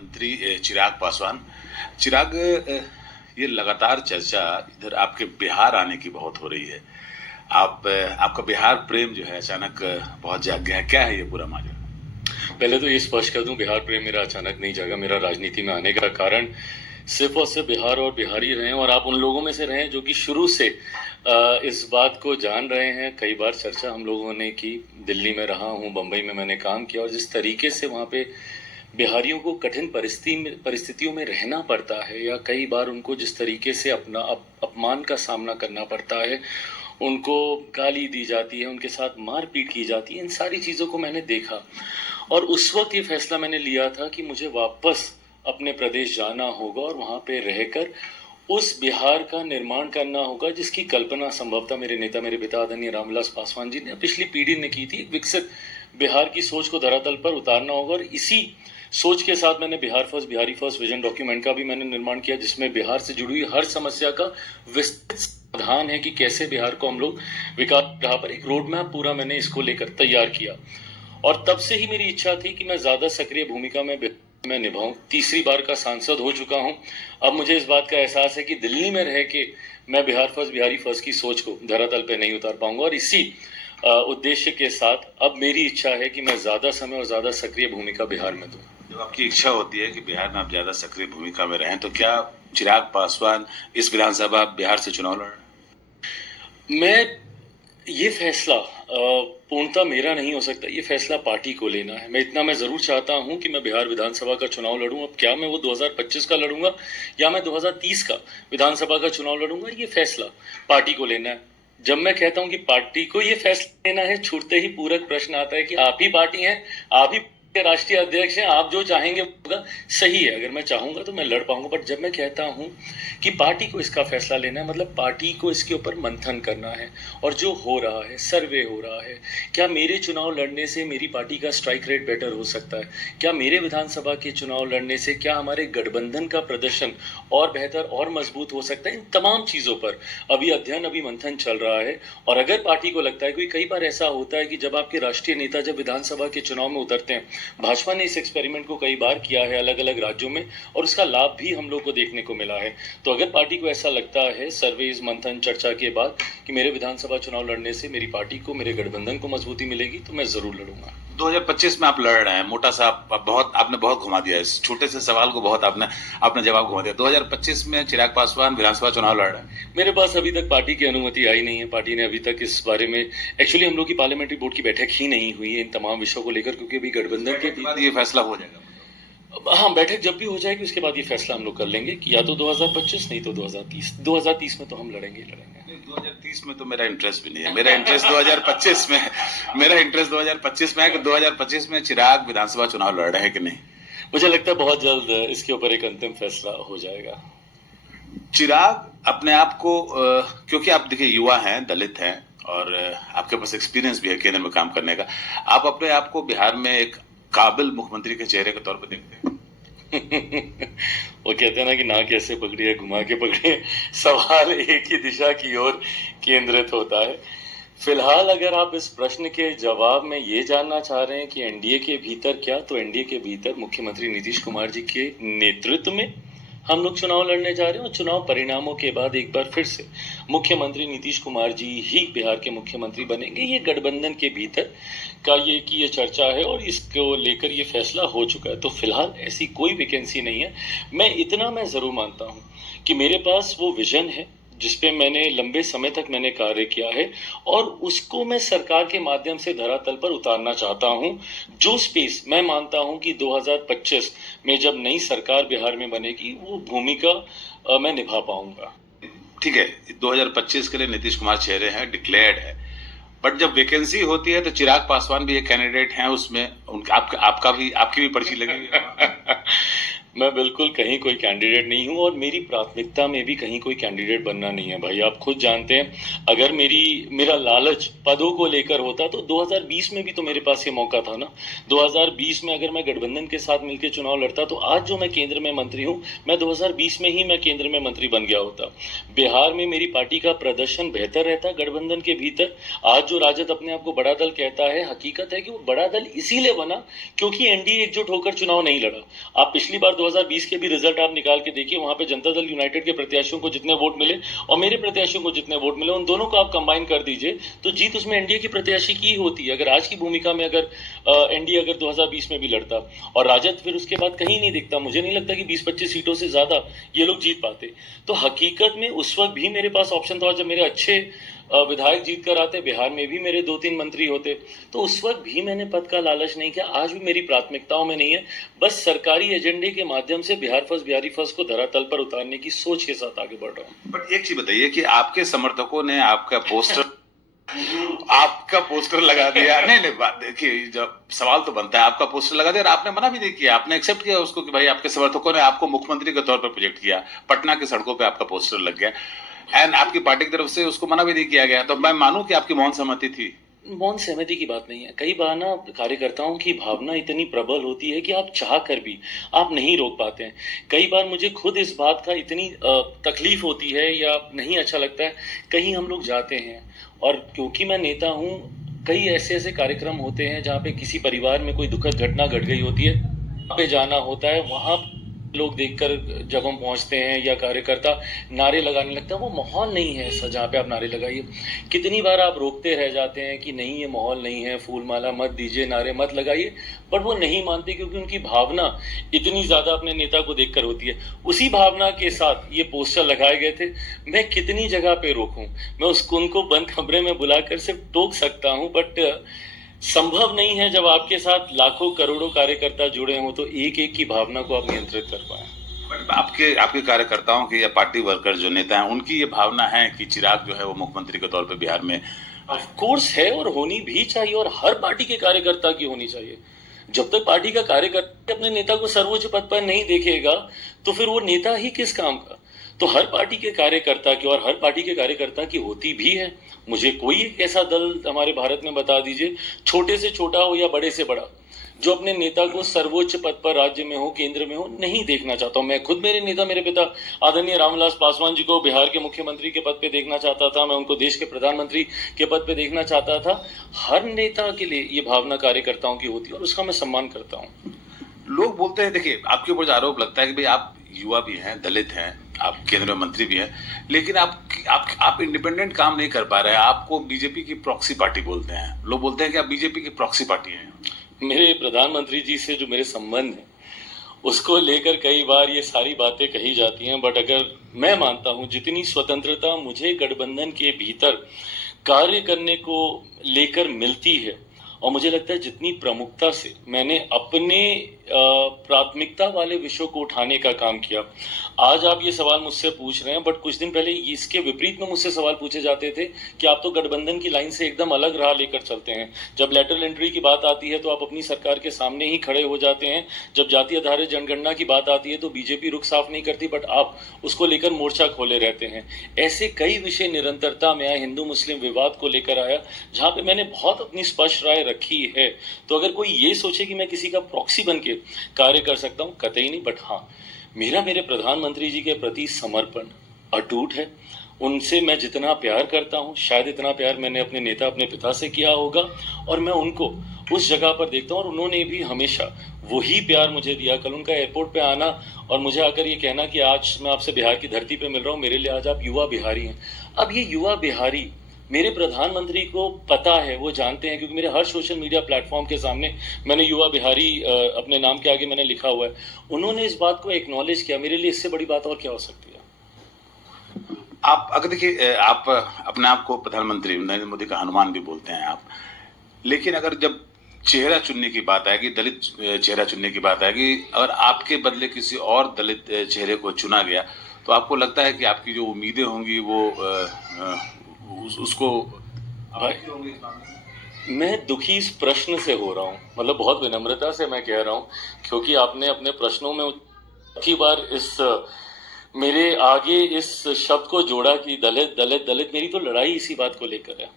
मंत्री चिराग पासवान। चिराग, ये लगातार चर्चा इधर आपके बिहार आने की बहुत हो रही है। आपका बिहार प्रेम जो है अचानक बहुत जाग गया है, क्या है ये पूरा माजरा? पहले तो ये स्पष्ट कर दूं, बिहार प्रेम मेरा अचानक नहीं जागा। मेरा राजनीति में आने का कारण सिर्फ और सिर्फ बिहार और बिहारी रहे हैं, और आप उन लोगों में से रहे हैं जो कि शुरू से इस बात को जान रहे हैं। कई बार चर्चा हम लोगों ने की, दिल्ली में रहा हूँ, बम्बई में मैंने काम किया, और जिस तरीके से वहाँ पे बिहारियों को कठिन परिस्थितियों में रहना पड़ता है, या कई बार उनको जिस तरीके से अपना अपमान का सामना करना पड़ता है, उनको गाली दी जाती है, उनके साथ मारपीट की जाती है, इन सारी चीज़ों को मैंने देखा। और उस वक्त ये फैसला मैंने लिया था कि मुझे वापस अपने प्रदेश जाना होगा और वहाँ पे रहकर उस बिहार का निर्माण करना होगा जिसकी कल्पना संभवतः मेरे नेता, मेरे पिता आदरणीय रामविलास पासवान जी ने, पिछली पीढ़ी ने की थी। एक विकसित बिहार की सोच को धरातल पर उतारना होगा, और इसी सोच के साथ मैंने Bihar first, Bihari first vision document का भी मैंने निर्माण किया, जिसमें बिहार से जुड़ी हुई हर समस्या का विस्तृत समाधान है कि कैसे बिहार को हम लोग विकास राह पर एक रोड मैप पूरा मैंने इसको लेकर तैयार किया। और तब से ही मेरी इच्छा थी कि मैं ज्यादा सक्रिय भूमिका में निभाऊं। तीसरी बार का सांसद हो चुका हूं। अब मुझे इस बात का एहसास है कि दिल्ली में रह के मैं बिहार फर्स्ट, बिहारी फर्स्ट की सोच को धरातल पे नहीं उतार पाऊंगा, और इसी उद्देश्य के साथ अब मेरी इच्छा है कि मैं ज्यादा समय और ज्यादा सक्रिय भूमिका बिहार में दूं। जब आपकी इच्छा होती है कि बिहार में आप ज्यादा सक्रिय भूमिका में रहें, तो क्या चिराग पासवान इस विधानसभा बिहार से चुनाव लड़ रहे हैं? मैं ये फैसला पूर्णतः मेरा नहीं हो सकता, ये फैसला पार्टी को लेना है। मैं जरूर चाहता हूं कि मैं बिहार विधानसभा का चुनाव लड़ूं। अब क्या मैं वो 2025 का लड़ूंगा या मैं 2030 का विधानसभा का चुनाव लड़ूंगा, ये फैसला पार्टी को लेना है। जब मैं कहता हूं कि पार्टी को ये फैसला लेना है, छूटते ही पूरक प्रश्न आता है कि आप ही पार्टी हैं, आप ही के राष्ट्रीय अध्यक्ष हैं, आप जो चाहेंगे होगा। सही है, अगर मैं चाहूंगा तो मैं लड़ पाऊंगा, बट जब मैं कहता हूं कि पार्टी को इसका फैसला लेना है, मतलब पार्टी को इसके ऊपर मंथन करना है। और जो हो रहा है, सर्वे हो रहा है, क्या मेरे चुनाव लड़ने से मेरी पार्टी का स्ट्राइक रेट बेटर हो सकता है, क्या मेरे विधानसभा के चुनाव लड़ने से क्या हमारे गठबंधन का प्रदर्शन और बेहतर और मजबूत हो सकता है, इन तमाम चीजों पर अभी अध्ययन, अभी मंथन चल रहा है। और अगर पार्टी को लगता है, क्योंकि कई बार ऐसा होता है कि जब आपके राष्ट्रीय नेता जब विधानसभा के चुनाव में उतरते हैं, भाजपा ने इस एक्सपेरिमेंट को कई बार किया है अलग अलग राज्यों में, और उसका लाभ भी हम लोग को देखने को मिला है। तो अगर पार्टी को ऐसा लगता है सर्वेज, मंथन, चर्चा के बाद कि मेरे विधानसभा चुनाव लड़ने से मेरी पार्टी को, मेरे गठबंधन को मजबूती मिलेगी, तो मैं जरूर लड़ूंगा। 2025 में आप लड़ रहे हैं, मोटा सा आपने बहुत घुमा दिया इस छोटे से सवाल को, बहुत आपने जवाब घुमा दिया। 2025 में चिराग पासवान विधानसभा चुनाव लड़ रहे हैं। मेरे पास अभी तक पार्टी की अनुमति आई नहीं है। पार्टी ने अभी तक इस बारे में, एक्चुअली हम लोग की पार्लियामेंट्री बोर्ड की बैठक ही नहीं हुई है इन तमाम विषयों को लेकर, क्योंकि अभी गठबंधन के बाद ये फैसला हो जाएगा। हाँ, बैठक जब भी हो जाएगी उसके बाद ये फैसला हम लोग कर लेंगे कि या तो 2025 नहीं तो 2030। 2030 में तो हम लड़ेंगे। 2030 में तो मेरा इंटरेस्ट भी नहीं है। मेरा इंटरेस्ट 2025 में है कि 2025 में चिराग विधानसभा चुनाव लड़ रहे हैं कि नहीं। मुझे लगता है बहुत जल्द इसके ऊपर एक अंतिम फैसला हो जाएगा। चिराग अपने आप को, क्योंकि आप देखिए युवा हैं, दलित हैं, और आपके पास एक्सपीरियंस भी है केंद्र में काम करने का, आप अपने आप को बिहार में एक काबिल मुख्यमंत्री के चेहरे के तौर पर देखते हैं? वो कहते हैं ना कि ना कैसे पकड़ी है, घुमा के पकड़ी है। सवाल एक ही दिशा की ओर केंद्रित होता है। फिलहाल अगर आप इस प्रश्न के जवाब में ये जानना चाह रहे हैं कि एनडीए के भीतर क्या, तो एनडीए के भीतर मुख्यमंत्री नीतीश कुमार जी के नेतृत्व में हम लोग चुनाव लड़ने जा रहे हैं, और चुनाव परिणामों के बाद एक बार फिर से मुख्यमंत्री नीतीश कुमार जी ही बिहार के मुख्यमंत्री बनेंगे। ये गठबंधन के भीतर का ये चर्चा है, और इसको लेकर ये फैसला हो चुका है। तो फिलहाल ऐसी कोई वैकेंसी नहीं है। मैं जरूर मानता हूँ कि मेरे पास वो विजन है जिसपे मैंने लंबे समय तक मैंने कार्य किया है, और उसको मैं सरकार के माध्यम से धरातल पर उतारना चाहता हूं। जो स्पेस मैं मानता हूं कि 2025 में जब नई सरकार बिहार में बनेगी, वो भूमिका मैं निभा पाऊंगा। ठीक है, 2025 के लिए नीतीश कुमार चेहरे हैं, डिक्लेयर्ड है, बट जब वैकेंसी होती है तो चिराग पासवान भी एक कैंडिडेट हैं उसमें, आपकी भी पर्ची लगेगी। मैं बिल्कुल कहीं कोई कैंडिडेट नहीं हूँ और मेरी प्राथमिकता में भी कहीं कोई कैंडिडेट बनना नहीं है भाई। आप खुद जानते हैं, अगर मेरा लालच पदों को लेकर होता तो 2020 में भी तो मेरे पास ये मौका था ना। 2020 में अगर मैं गठबंधन के साथ मिलकर चुनाव लड़ता तो आज जो मैं केंद्र में मंत्री हूँ, मैं 2020 में ही मैं केंद्र में मंत्री बन गया होता। बिहार में मेरी पार्टी का प्रदर्शन बेहतर रहता गठबंधन के भीतर। आज जो राजद अपने आप को बड़ा दल कहता है, हकीकत है कि वो बड़ा दल इसीलिए बना क्योंकि एनडीए एकजुट होकर चुनाव नहीं लड़ा। आप पिछली बार 2020 के भी रिजल्ट आप निकाल के देखिए, वहां पे जनता दल यूनाइटेड के प्रत्याशियों को जितने वोट मिले और मेरे प्रत्याशियों को जितने वोट मिले, उन दोनों को आप कंबाइन कर दीजिए तो जीत उसमें एनडीए की प्रत्याशी की होती है। अगर आज की भूमिका में अगर एनडीए अगर 2020 में भी लड़ता और राजद फिर उसके बाद कहीं नहीं दिखता, मुझे नहीं लगता कि 20-25 सीटों से ज्यादा ये लोग जीत पाते। तो हकीकत में उस वक्त भी मेरे पास ऑप्शन था, जब मेरे अच्छे विधायक जीत कर आते, बिहार में भी मेरे 2-3 मंत्री होते, तो उस वक्त भी मैंने पद का लालच नहीं किया। आज भी मेरी प्राथमिकताओं में नहीं है, बस सरकारी एजेंडे के माध्यम से बिहार फर्स्ट बिहारी फर्स्ट को धरातल पर उतारने की सोच के साथ आगे बढ़ रहा हूँ। बट एक चीज बताइए कि आपके समर्थकों ने आपका पोस्टर लगा दिया। नहीं नहीं, बात देखिए, जब सवाल तो बनता है, आपका पोस्टर लगा दिया और आपने मना भी नहीं किया, आपने एक्सेप्ट किया उसको कि भाई आपके समर्थकों ने आपको मुख्यमंत्री के तौर पर प्रोजेक्ट किया, पटना की सड़कों पे आपका पोस्टर लग गया एंड आपकी पार्टी की तरफ से उसको मना भी नहीं किया गया। तो मैं मानूं कि आपकी मौन सहमति थी। मौन सहमति की बात नहीं है। कई बार ना कार्यकर्ताओं की भावना इतनी प्रबल होती है कि आप चाह कर भी आप नहीं रोक पाते हैं। कई बार मुझे खुद इस बात का इतनी तकलीफ होती है या नहीं अच्छा लगता है, कहीं हम लोग जाते हैं और क्योंकि मैं नेता हूँ, कई ऐसे कार्यक्रम होते हैं जहाँ पे किसी परिवार में कोई दुखद घटना घट गई होती है, वहाँ पे जाना होता है। वहाँ लोग देखकर जब हम पहुंचते हैं या कार्यकर्ता नारे लगाने लगता है, वो माहौल नहीं है ऐसा जहाँ पे आप नारे लगाइए। कितनी बार आप रोकते रह जाते हैं कि नहीं, ये माहौल नहीं है, फूल माला मत दीजिए, नारे मत लगाइए, पर वो नहीं मानते क्योंकि उनकी भावना इतनी ज्यादा अपने नेता को देखकर होती है। उसी भावना के साथ ये पोस्टर लगाए गए थे। मैं कितनी जगह पे रोकूं, मैं उसको उनको बंद कमरे में बुलाकर सिर्फ टोक सकता हूं, बट संभव नहीं है। जब आपके साथ लाखों करोड़ों कार्यकर्ता जुड़े हों तो एक एक की भावना को आप नियंत्रित कर पाए। आपके कार्यकर्ताओं की या पार्टी वर्कर जो नेता हैं, उनकी ये भावना है कि चिराग जो है वो मुख्यमंत्री के तौर पे बिहार में ऑफ कोर्स है और होनी भी चाहिए, और हर पार्टी के कार्यकर्ता की होनी चाहिए। जब तक पार्टी का कार्यकर्ता अपने नेता को सर्वोच्च पद पर नहीं देखेगा तो फिर वो नेता ही किस काम का। तो हर पार्टी के कार्यकर्ता की, और हर पार्टी के कार्यकर्ता की होती भी है। मुझे कोई एक ऐसा दल हमारे भारत में बता दीजिए, छोटे से छोटा हो या बड़े से बड़ा, जो अपने नेता को सर्वोच्च पद पर राज्य में हो, केंद्र में हो, नहीं देखना चाहता हूं। मैं खुद मेरे नेता, मेरे पिता आदरणीय रामविलास पासवान जी को बिहार के मुख्यमंत्री के पद पे देखना चाहता था, मैं उनको देश के प्रधानमंत्री के पद पे देखना चाहता था। हर नेता के लिए ये भावना कार्यकर्ताओं की होती है और उसका मैं सम्मान करता हूँ। लोग बोलते हैं, देखिए आपके ऊपर जो आरोप लगता है कि भाई आप युवा भी हैं, दलित हैं, आप केंद्र में मंत्री भी हैं, लेकिन आप इंडिपेंडेंट काम नहीं कर पा रहे हैं, आपको बीजेपी की प्रॉक्सी पार्टी बोलते हैं। लोग बोलते हैं कि आप बीजेपी की प्रॉक्सी पार्टी हैं। मेरे प्रधानमंत्री जी से जो मेरे संबंध है उसको लेकर कई बार ये सारी बातें कही जाती हैं, बट अगर मैं मानता हूं जितनी स्वतंत्रता मुझे गठबंधन के भीतर कार्य करने को लेकर मिलती है, और मुझे लगता है जितनी प्रमुखता से मैंने अपने प्राथमिकता वाले विषयों को उठाने का काम किया। आज आप ये सवाल मुझसे पूछ रहे हैं, बट कुछ दिन पहले इसके विपरीत में मुझसे सवाल पूछे जाते थे कि आप तो गठबंधन की लाइन से एकदम अलग राह लेकर चलते हैं। जब लेटरल एंट्री की बात आती है तो आप अपनी सरकार के सामने ही खड़े हो जाते हैं, जब जाति आधारित जनगणना की बात आती है तो बीजेपी रुख साफ नहीं करती, बट आप उसको लेकर मोर्चा खोले रहते हैं। ऐसे कई विषय निरंतरता में आए, हिंदू मुस्लिम विवाद को लेकर आया, जहाँ पे मैंने बहुत अपनी स्पष्ट राय रखी है। तो अगर कोई ये सोचे कि मैं किसी का प्रॉक्सी बन के कार्य कर सकता हूँ, कतई नहीं। बट हाँ, मेरे प्रधानमंत्री जी के प्रति समर्पण अटूट है। उनसे मैं जितना प्यार करता हूँ, शायद इतना प्यार मैंने अपने नेता, अपने पिता से किया होगा, और मैं उनको उस जगह पर देखता हूँ और उन्होंने भी हमेशा वही प्यार मुझे दिया। कल उनका एयरपोर्ट पे आना और मुझे आकर ये कहना कि आज मैं आपसे बिहार की धरती पे मिल रहा हूँ, मेरे लिए आज आप युवा बिहारी हैं। अब ये युवा बिहारी मेरे प्रधानमंत्री को पता है, वो जानते हैं, क्योंकि मेरे हर सोशल मीडिया प्लेटफॉर्म के सामने मैंने युवा बिहारी अपने नाम के आगे मैंने लिखा हुआ है। उन्होंने इस बात को एक्नॉलेज किया। मेरे लिए इससे बड़ी बात और क्या हो सकती है। आप अगर देखिए, आप अपने आप को प्रधानमंत्री नरेंद्र मोदी का हनुमान भी बोलते हैं आप, लेकिन अगर जब चेहरा चुनने की बात आएगी, दलित चेहरा चुनने की बात आएगी, अगर आपके बदले किसी और दलित चेहरे को चुना गया तो आपको लगता है कि आपकी जो उम्मीदें होंगी वो उसको मैं दुखी इस प्रश्न से हो रहा हूँ, मतलब बहुत विनम्रता से मैं कह रहा हूँ, क्योंकि आपने अपने प्रश्नों में की बार इस मेरे आगे इस शब्द को जोड़ा कि दलित दलित दलित, मेरी तो लड़ाई इसी बात को लेकर है।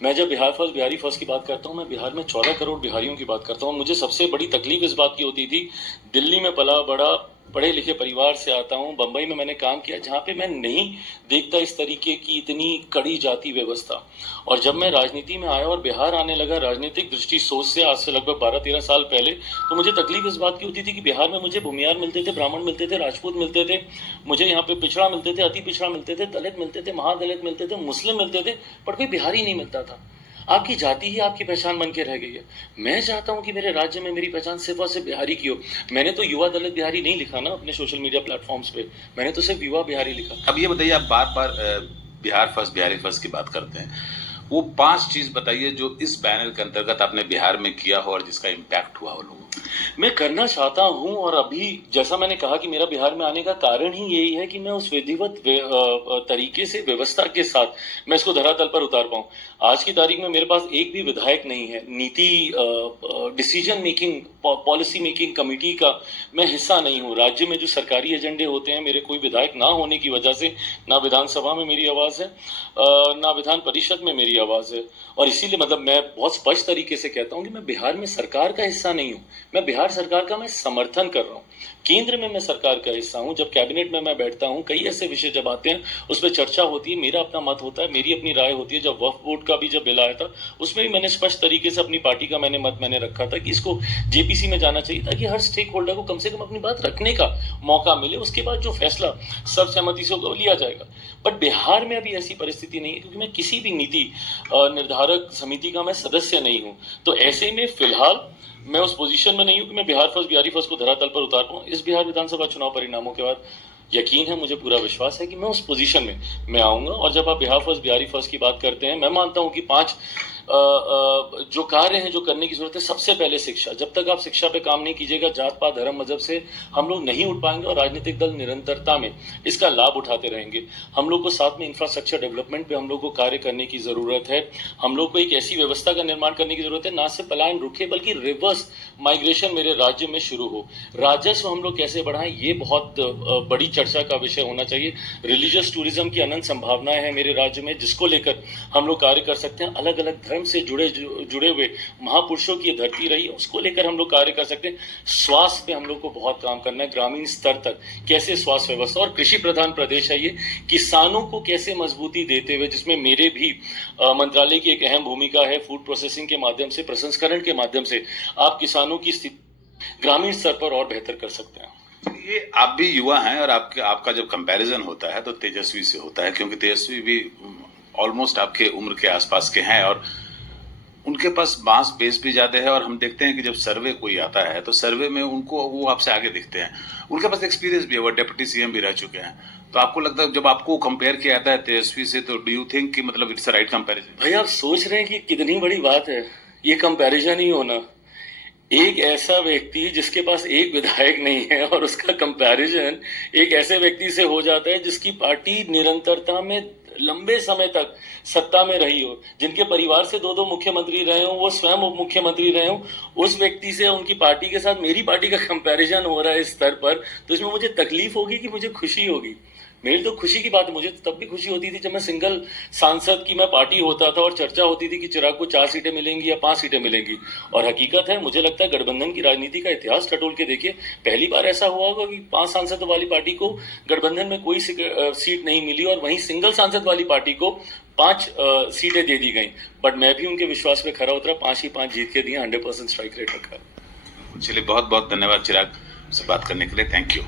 मैं जब बिहार फर्स्ट बिहारी फर्स्ट की बात करता हूँ, मैं बिहार में 14 करोड़ बिहारियों की बात करता हूँ। मुझे सबसे बड़ी तकलीफ इस बात की होती थी, दिल्ली में पला बड़ा पढ़े लिखे परिवार से आता हूँ, बम्बई में मैंने काम किया, जहाँ पे मैं नहीं देखता इस तरीके की इतनी कड़ी जाति व्यवस्था। और जब मैं राजनीति में आया और बिहार आने लगा राजनीतिक दृष्टि सोच से, आज से लगभग 12-13 साल पहले, तो मुझे तकलीफ इस बात की होती थी कि बिहार में मुझे भूमियार मिलते थे, ब्राह्मण मिलते थे, राजपूत मिलते थे, मुझे यहाँ पे पिछड़ा मिलते थे, अति पिछड़ा मिलते थे, दलित मिलते थे, महादलित मिलते थे, मुस्लिम मिलते थे, पर कोई बिहारी नहीं मिलता था। आपकी जाति ही आपकी पहचान बन के रह गई है। मैं चाहता हूं कि मेरे राज्य में मेरी पहचान सिर्फ और सिर्फ बिहारी की हो। मैंने तो युवा दलित बिहारी नहीं लिखा ना अपने सोशल मीडिया प्लेटफॉर्म्स पे, मैंने तो सिर्फ युवा बिहारी लिखा। अब ये बताइए, आप बार बार बिहार फर्स्ट बिहारी फर्स्ट की बात करते हैं, वो 5 चीज बताइए जो इस बैनर के अंतर्गत आपने बिहार में किया हो और जिसका इम्पैक्ट हुआ हो लोगों को। मैं करना चाहता हूं, और अभी जैसा मैंने कहा कि मेरा बिहार में आने का कारण ही यही है कि मैं उस विधिवत तरीके से व्यवस्था के साथ मैं इसको धरातल पर उतार पाऊं। आज की तारीख में मेरे पास एक भी विधायक नहीं है, नीति decision making policy making committee का मैं हिस्सा नहीं हूं। राज्य में जो सरकारी एजेंडे होते हैं, मेरे कोई विधायक ना होने की वजह से ना विधानसभा में मेरी आवाज़ है, ना विधान परिषद में मेरी आवाज़ है। और इसीलिए मतलब मैं बहुत स्पष्ट तरीके से कहता हूं कि मैं बिहार में सरकार का हिस्सा नहीं हूं, मैं बिहार सरकार का मैं समर्थन कर रहा हूं। केंद्र में मैं सरकार का हिस्सा हूं। जब कैबिनेट में मैं बैठता हूं, कई ऐसे विषय जब आते हैं उस पर चर्चा होती है, मेरा अपना मत होता है, मेरी अपनी राय होती है। जब वक्फ बोर्ड का भी जब बिल आया था, उसमें भी मैंने स्पष्ट तरीके से अपनी पार्टी का मैंने रखा था कि इसको जेपीसी में जाना चाहिए, ताकि हर स्टेक होल्डर को कम से कम अपनी बात रखने का मौका मिले। उसके बाद जो फैसला सर्वसहमति से होगा वो लिया जाएगा। बट बिहार में अभी ऐसी परिस्थिति नहीं है, क्योंकि मैं किसी भी नीति निर्धारक समिति का मैं सदस्य नहीं हूँ। तो ऐसे में फिलहाल मैं उस पोजीशन में नहीं हूं कि मैं बिहार फर्स्ट बिहारी फर्स्ट को धरातल पर उतार पाऊं। इस बिहार विधानसभा चुनाव परिणामों के बाद यकीन है, मुझे पूरा विश्वास है कि मैं उस पोजीशन में मैं आऊंगा। और जब आप बिहार फर्स्ट बिहारी फर्स्ट की बात करते हैं, मैं मानता हूं कि 5 जो कार्य हैं जो करने की जरूरत है, सबसे पहले शिक्षा। जब तक आप शिक्षा पे काम नहीं कीजिएगा, जात पात धर्म मजहब से हम लोग नहीं उठ पाएंगे, और राजनीतिक दल निरंतरता में इसका लाभ उठाते रहेंगे। हम लोग को साथ में इंफ्रास्ट्रक्चर डेवलपमेंट पे हम लोग को कार्य करने की जरूरत है। हम लोग को एक ऐसी व्यवस्था का निर्माण करने की जरूरत है, ना सिर्फ पलायन रुके बल्कि रिवर्स माइग्रेशन मेरे राज्य में शुरू हो। राजस्व हम लोग कैसे बढ़ाएं, ये बहुत बड़ी चर्चा का विषय होना चाहिए। रिलीजियस टूरिज्म की अनंत संभावनाएं हैं मेरे राज्य में, जिसको लेकर हम लोग कार्य कर सकते हैं। अलग अलग धर्म से जुड़े हुए महापुरुषों की धरती रही है, उसको लेकर हम लोग कार्य कर सकते हैं। स्वास्थ्य पे हम लोग को बहुत काम करना है, ग्रामीण स्तर तक कैसे स्वास्थ्य व्यवस्था, और कृषि प्रधान प्रदेश है ये, किसानों को कैसे मजबूती देते हुए, जिसमें मेरे भी मंत्रालय की एक अहम भूमिका है। फूड प्रोसेसिंग के माध्यम से, प्रसंस्करण के माध्यम से आप किसानों की स्थिति ग्रामीण स्तर पर और बेहतर कर सकते हैं। ये आप भी युवा हैं, और आपका जब कंपैरिजन होता है तो तेजस्वी से होता है, क्योंकि तेजस्वी भी ऑलमोस्ट आपके उम्र के आसपास के हैं, और उनके पास मास बेस भी ज्यादा है। और हम देखते हैं कि जब सर्वे कोई आता है तो सर्वे में उनको वो आपसे आगे दिखते हैं, उनके पास एक्सपीरियंस भी है, वो डिप्टी सीएम भी रह चुके हैं। तो आपको लगता है जब आपको कंपेयर किया जाता है तेजस्वी से, तो डू यू थिंक कि मतलब इट्स अ राइट कंपैरिजन? भाई, आप सोच रहे हैं कि कितनी बड़ी बात है ये कंपैरिजन ही होना। एक ऐसा व्यक्ति जिसके पास एक विधायक नहीं है, और उसका कंपैरिजन एक ऐसे व्यक्ति से हो जाता है जिसकी पार्टी निरंतरता में लंबे समय तक सत्ता में रही हो, जिनके परिवार से 2-2 मुख्यमंत्री रहे हो, वो स्वयं उप मुख्यमंत्री रहे हो, उस व्यक्ति से, उनकी पार्टी के साथ मेरी पार्टी का कंपैरिजन हो रहा है इस स्तर पर, तो इसमें मुझे तकलीफ होगी कि मुझे खुशी होगी? मेरी तो खुशी की बात है। मुझे तो तब भी खुशी होती थी जब मैं सिंगल सांसद की मैं पार्टी होता था और चर्चा होती थी कि चिराग को 4 सीटें मिलेंगी या 5 सीटें मिलेंगी। और हकीकत है, मुझे लगता है गठबंधन की राजनीति का इतिहास टटोल के देखिए, पहली बार ऐसा हुआ होगा कि 5 सांसद वाली पार्टी को गठबंधन में कोई सीट नहीं मिली, और वहीं सिंगल सांसद वाली पार्टी को 5 सीटें दे दी गई। बट मैं भी उनके विश्वास पे खरा उतरा, 5 ही 5 जीत के दिए, 100% स्ट्राइक रेट रखा। चलिए, बहुत बहुत धन्यवाद चिराग से बात करने के लिए। Thank you.